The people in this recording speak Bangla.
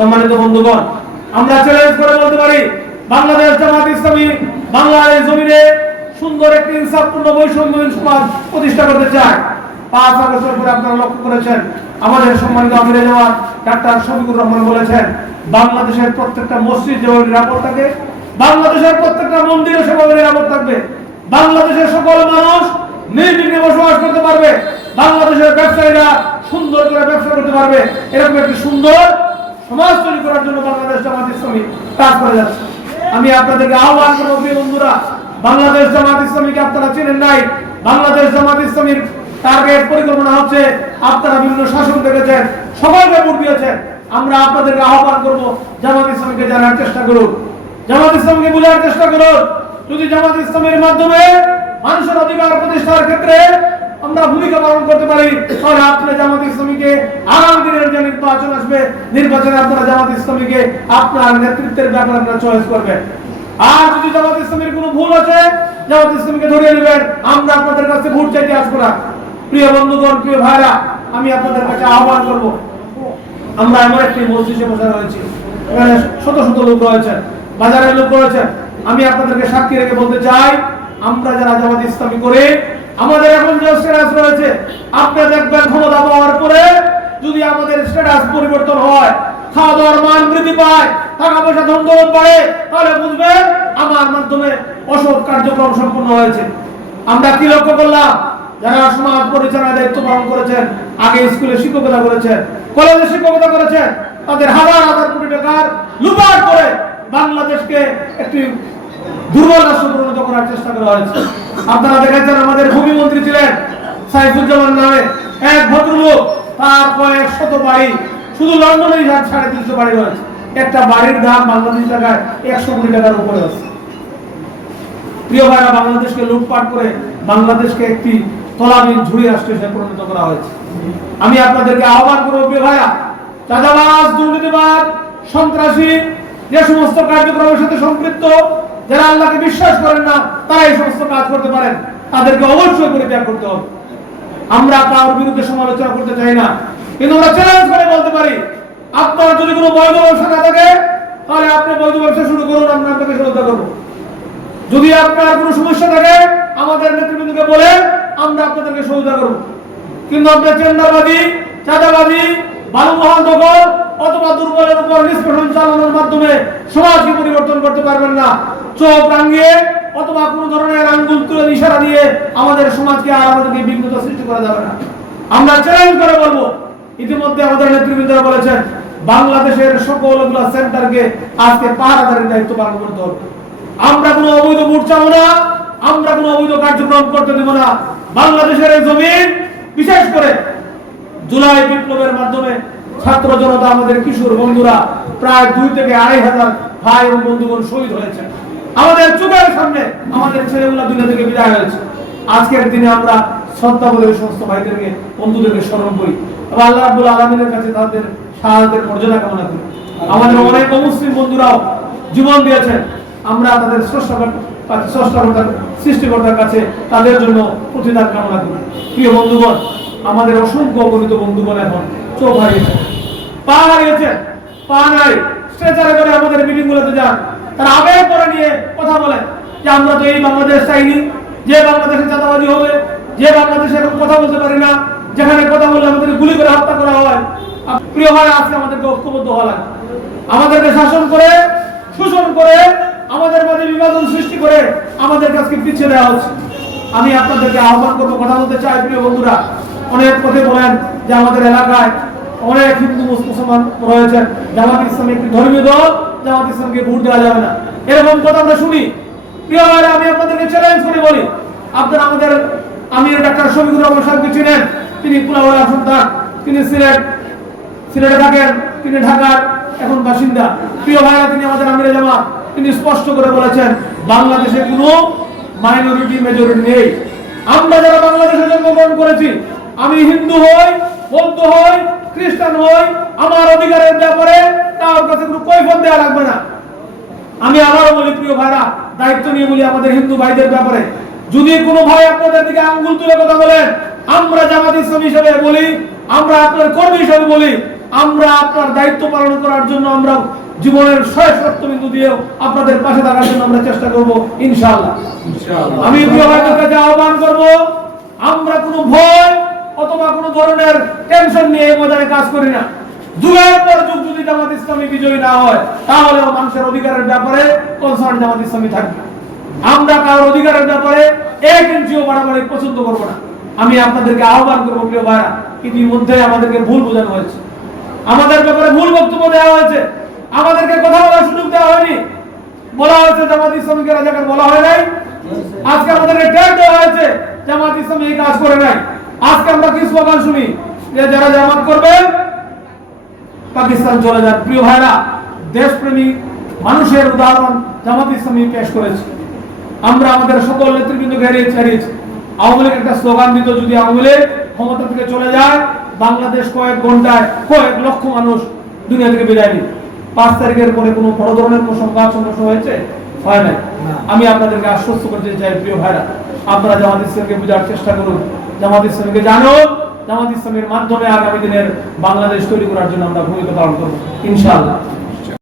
সম্মানিত বন্ধুগণ, আমরা চ্যালেঞ্জ করে বলতে পারি বাংলাদেশ জামাত ইসলামী বাংলাদেশ জমিনে সুন্দর একটি ইনসাফপূর্ণ বৈষম্যহীন সমাজ প্রতিষ্ঠা করতে চায়। 5 আগস্টের পরে আপনারা লক্ষ্য করেছেন আমাদের সম্মানিত আমিরে জামাত ডাক্তার শফিকুর রহমান বলেছেন বাংলাদেশের প্রত্যেকটা মসজিদ যেভাবে নিরাপদ থাকে, বাংলাদেশের প্রত্যেকটা মন্দিরে সেভাবে নিরাপদ থাকবে, বাংলাদেশের সকল মানুষ নির্বিঘ্নে বসবাস করতে পারবে, বাংলাদেশের ব্যবসায়ীরা সুন্দর করে ব্যবসা করতে পারবে। এরকম একটি সুন্দর সমাজ তৈরি করার জন্য বাংলাদেশ জামাত ইসলামী কাজ করে যাচ্ছে। আমি আপনাদেরকে আহ্বান করব, প্রিয় বন্ধুরা, বাংলাদেশ জামাত ইসলামীকে আপনারা চেনেন নাই। বাংলাদেশ জামাত ইসলামীর টার্গেট পরিকল্পনা হচ্ছে, আপনারা বিভিন্ন শাসন দেখেছেন, সকলকে ভোট দিয়েছেন। আমরা আপনাদেরকে আহ্বান করব জামাত ইসলামীকে জানার চেষ্টা করুন, জামাত ইসলামকে বোঝার চেষ্টা করুন। যদি জামাত ইসলামের মাধ্যমে মানুষের অধিকার প্রতিষ্ঠার ক্ষেত্রে আমরা ভূমিকা পালন করতে পারি, তাহলে আপনি জামাত ইসলামীকে আগামী দিনের যে নির্বাচন আসবে, নির্বাচনে আপনারা জামাত ইসলামীকে আপনার নেতৃত্বের ব্যাপারে আপনারা চয়েস করবেন। আর যদি জামাত ইসলামীর কোনো ভুল আছে, জামাত ইসলামীকে ধরিয়ে নেবেন। আমরা আপনাদের কাছে ভোট চাইতে আসবো না। প্রিয় বন্ধুগণ, প্রিয় ভাইরা, আমি আপনাদের কাছে আহ্বান করব, আমরা এমন একটি মসজিদে বসে রয়েছি, এখানে শত শত লোক রয়েছেন, বাজারের লোক রয়েছেন। আমি আপনাদেরকে সাক্ষী রেখে বলতে চাই, আমরা যারা জামাত ইসলামী করে আমাদের এখন যে স্ট্যাটাস রয়েছে, আপনারা দেখবেন ক্ষমতা পাওয়ার পরে যদি আমাদের স্ট্যাটাস পরিবর্তন হয়, খাওয়া দাওয়ার মান বৃদ্ধি পায়, টাকা পয়সা ধন দৌলত বাড়ে, তাহলে বুঝবেন আমার মাধ্যমে অসৎ কার্যক্রম সম্পন্ন হয়েছে। আমরা কি লক্ষ্য করলাম? যারা সমাজ পরিচালনার দায়িত্ব পালন করেছেন, আগে স্কুলে শিক্ষকতা করেছেন, কলেজে শিক্ষকতা করেছেন, তাদের হাজার হাজার কোটি টাকার লুপাট করে বাংলাদেশকে একটি দুর্বল রাষ্ট্রে পরিণত করার চেষ্টা করা হয়েছে। আপনারা দেখেছেন আমাদের ভূমি মন্ত্রী ছিলেন সাইফুজ্জামান নামে এক ভদ্রলোক, তার কয়েক শত বাড়ি, শুধু লন্ডনেই 350 বাড়ি রয়েছে। একটা বাড়ির দাম বাংলাদেশি টাকায় 100 কোটি টাকার উপরে আছে। প্রিয় ভাইরা, বাংলাদেশকে লুটপাট করে বাংলাদেশকে একটি তলাবিহীন ঝুড়ি রাষ্ট্রে পরিণত করা হয়েছে। আমি আপনাদেরকে আহ্বান করব, প্রিয় ভাইরা, চাঁদাবাজ, দুর্নীতিবাদ, সন্ত্রাসী যে সমস্ত কার্যক্রমের সাথে সম্পৃক্ত, যারা আল্লাহকে বিশ্বাস করেন না, তারা এই সমস্ত কাজ করতে পারেন, তাদেরকে অবশ্যই পরিত্যাগ করতে হবে। আমরা কারোর বিরুদ্ধে সমালোচনা করতে চাই না, কিন্তু আমরা চ্যালেঞ্জ করে বলতে পারি, আপনার যদি কোনো বৈধ ব্যবসা না থাকে, তাহলে আপনি বৈধ ব্যবসা শুরু করুন, আমরা আপনাকে সহায়তা করব। যদি আপনার কোনো সমস্যা থাকে, আমাদের নেতৃবৃন্দকে বলেন, আমরা আপনাদেরকে সহায়তা করব। কিন্তু আপনার টেন্ডারবাজি, চাঁদাবাজি, বালুমহাল দখল অথবা দুর্বলের উপর নিষ্পেষণ চালানোর মাধ্যমে সমাজকে পরিবর্তন করতে পারবেন না। চোখ রাঙিয়ে অথবা কোনো ধরনের আঙ্গুল তুলে ইশারা দিয়ে আমাদের সমাজকে আর আমাদেরকে বিঘ্নতা সৃষ্টি করা যাবে না। আমরা চ্যালেঞ্জ করে বলবো, ইতিমধ্যে আমাদের নেতৃবৃন্দরা বলেছেন বাংলাদেশের সকলগুলো সেন্টারকে আজকে পাহারাদারের দায়িত্ব পালন করতে হবে। আমরা কোনো অবৈধ ভোট চাবো না, আমরা কোনো অবৈধ কার্যক্রম করতে দেব না। বাংলাদেশের এই জমিন, বিশেষ করে জুলাই বিপ্লবের মাধ্যমে ছাত্র জনতা, আমাদের কিশোর বন্ধুরা প্রায় 2 থেকে 2.5 হাজার ভাই এবং বন্ধুগণ শহীদ হয়েছে। আমাদের চোখের সামনে আমাদের ছেলেগুলা দুনিয়া থেকে বিদায় হয়েছে। আজকের দিনে আমরা শ্রদ্ধা বলে সমস্ত ভাইদেরকে, বন্ধুদেরকে স্মরণ করি এবং আল্লাহ রাব্বুল আলামিনের কাছে তাদের শাহাদাতের মর্যাদা কামনা করি। আমাদের অনেক মুসলিম বন্ধুরাও জীবন দিয়েছেন, আমরা তাদের সৃষ্টিকর্তার কাছে তাদের জন্য প্রতিদান কামনা করি। প্রিয় বন্ধুগণ, আমাদের অসংখ্য অগণিত বন্ধুগণ এখন চোখ হারিয়েছে, পা হারিয়েছে, পা নাই, স্ট্রেচারে করে আমাদের মিটিং গুলোতে যান, তারা আবেগ করে নিয়ে কথা বলেন যে আমরা তো এই বাংলাদেশ চাইনি, যে বাংলাদেশে চাঁদাবাজি হবে, যে বাংলাদেশে এখন কথা বলতে পারি না, যেখানে কথা বললে আমাদের গুলি করে হত্যা করা হয়। প্রিয় ভাই, আজকে আমাদেরকে ঐক্যবদ্ধ হওয়া লাগে। আমাদেরকে শাসন করে, শোষণ করে, আমাদের মাঝে বিভাজন সৃষ্টি করে আমাদের কাছে পিছিয়ে দেওয়া হচ্ছে। আমি আপনাদেরকে আহ্বান করবো, কথা বলতে চাই। প্রিয় বন্ধুরা, অনেক কথা বলেন যে আমাদের এলাকায় অনেক হিন্দু মুসলমান রয়েছেন, জামাত ইসলাম একটি ধর্মীয় দল, জামাত ইসলামকে ভোট দেওয়া যাবে না, এরকম কথা আমরা শুনি। প্রিয় ভাইরা, আমি আপনাদেরকে চ্যালেঞ্জ করে বলি, আপনারা আমাদের আমির ডাক্তার শফিকুর রহমান সাহেবকে চিনেন। তিনি কুলাউড়ার সন্তান, তিনি সিলেটে থাকেন, তিনি ঢাকার এখন বাসিন্দা। প্রিয় ভাইরা, তিনি আমাদের আমিরে জামাত, তিনি স্পষ্ট করে বলেছেন বাংলাদেশে কোনো মাইনরিটি মেজরিটি নেই। আমরা যারা বাংলাদেশে জন্মগ্রহণ করেছি, আমি হিন্দু হই, বৌদ্ধ হই, খ্রিস্টান হই, আমার অধিকারের ব্যাপারে তার কাছে কোনো কৈফিয়ত দেওয়া লাগবে না। আমি আবারও বলি, প্রিয় ভাইরা, দায়িত্ব নিয়ে বলি আমাদের হিন্দু ভাইদের ব্যাপারে, যদি কোনো ভাই আপনাদের দিকে আঙ্গুল তুলে কথা বলেন, আমরা জামাত ইসলামী হিসেবে বলি, আমরা আপনার কর্মী হিসেবে বলি, আমরা আপনার দায়িত্ব পালন করার জন্য আমরা জীবনের শেষ রক্তবিন্দু দিয়েও আপনাদের পাশে থাকার জন্য আমরা চেষ্টা করব ইনশাআল্লাহ। আমি প্রিয় ভাইদের কাছে আহ্বান করব, আমরা কোনো ভয় অথবা কোনো ধরনের টেনশন নিয়ে এই ময়দানে কাজ করি না। যুগের পর যুগ যদি জামাত ইসলামী বিজয়ী না হয়, তাহলে মানুষের অধিকারের ব্যাপারে কনসার্ন জামাত ইসলামী থাকবে। আমরা কারোর অধিকারের ব্যাপারে এক ইঞ্চিও বাড়াবাড়ি পছন্দ করবো না। আমি আপনাদেরকে আহ্বান করবো প্রিয় ভাইরা, ইতিমধ্যে আমাদেরকে ভুল বোঝানো হয়েছে, আমাদের ব্যাপারে ভুল বক্তব্য দেওয়া হয়েছে, আমাদেরকে কথা বলার সুযোগ দেওয়া হয়নি। বলা হয়েছে জামাত ইসলামীকে রাজাকার, বলা হয় নাই। আজকে আমাদেরকে ট্যাগ দেওয়া হয়েছে জামাত ইসলামী এই কাজ করে নাই। আজকে আমরা কি স্লোগান শুনি যে যারা জামাত করবেন পাকিস্তান চলে যান। প্রিয় ভাইরা, দেশপ্রেমী মানুষের উদাহরণ জামাত ইসলামী পেশ করেছে। আমরা আমাদের সকল নেতৃবৃন্দকে হারিয়েছি। আওয়ামী লীগ একটা স্লোগান দিত, যদি আওয়ামী লীগ ক্ষমতা থেকে চলে যায়, বাংলাদেশ কয়েক ঘন্টায় কয়েক লক্ষ মানুষ দুনিয়া থেকে বিদায় নিবে। 5 তারিখের পরে কোনো বড় ধরনের কোনো সংঘাত সমস্যা হয়েছে? হয় নাই। আমি আপনাদেরকে আশ্বস্ত করতে চাই প্রিয় ভাইরা, আপনারা জামাত ইসলামকে বোঝার চেষ্টা করুন, জামাত ইসলামকে জানুন। জামাত ইসলামের মাধ্যমে আগামী দিনের বাংলাদেশ তৈরি করার জন্য আমরা ভূমিকা পালন করব ইনশাআল্লাহ।